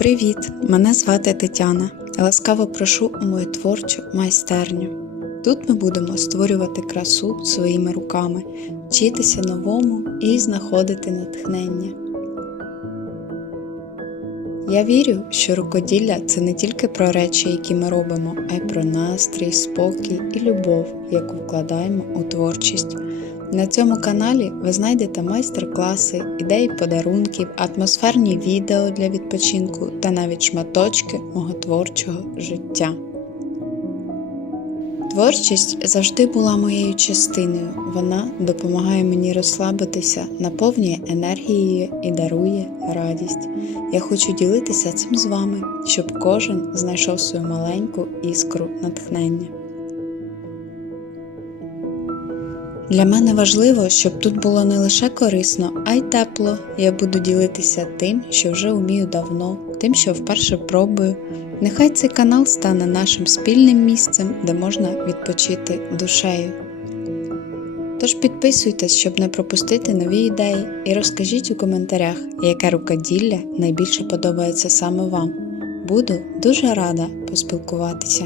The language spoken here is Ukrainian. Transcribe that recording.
Привіт! Мене звати Тетяна. Ласкаво прошу у мою творчу майстерню. Тут ми будемо створювати красу своїми руками, вчитися новому і знаходити натхнення. Я вірю, що рукоділля це не тільки про речі, які ми робимо, а й про настрій, спокій і любов, яку вкладаємо у творчість. На цьому каналі ви знайдете майстер-класи, ідеї подарунків, атмосферні відео для відпочинку та навіть шматочки мого творчого життя. Творчість завжди була моєю частиною. Вона допомагає мені розслабитися, наповнює енергією і дарує радість. Я хочу ділитися цим з вами, щоб кожен знайшов свою маленьку іскру натхнення. Для мене важливо, щоб тут було не лише корисно, а й тепло. Я буду ділитися тим, що вже вмію давно, тим, що вперше пробую. Нехай цей канал стане нашим спільним місцем, де можна відпочити душею. Тож підписуйтесь, щоб не пропустити нові ідеї, і розкажіть у коментарях, яке рукоділля найбільше подобається саме вам. Буду дуже рада поспілкуватися.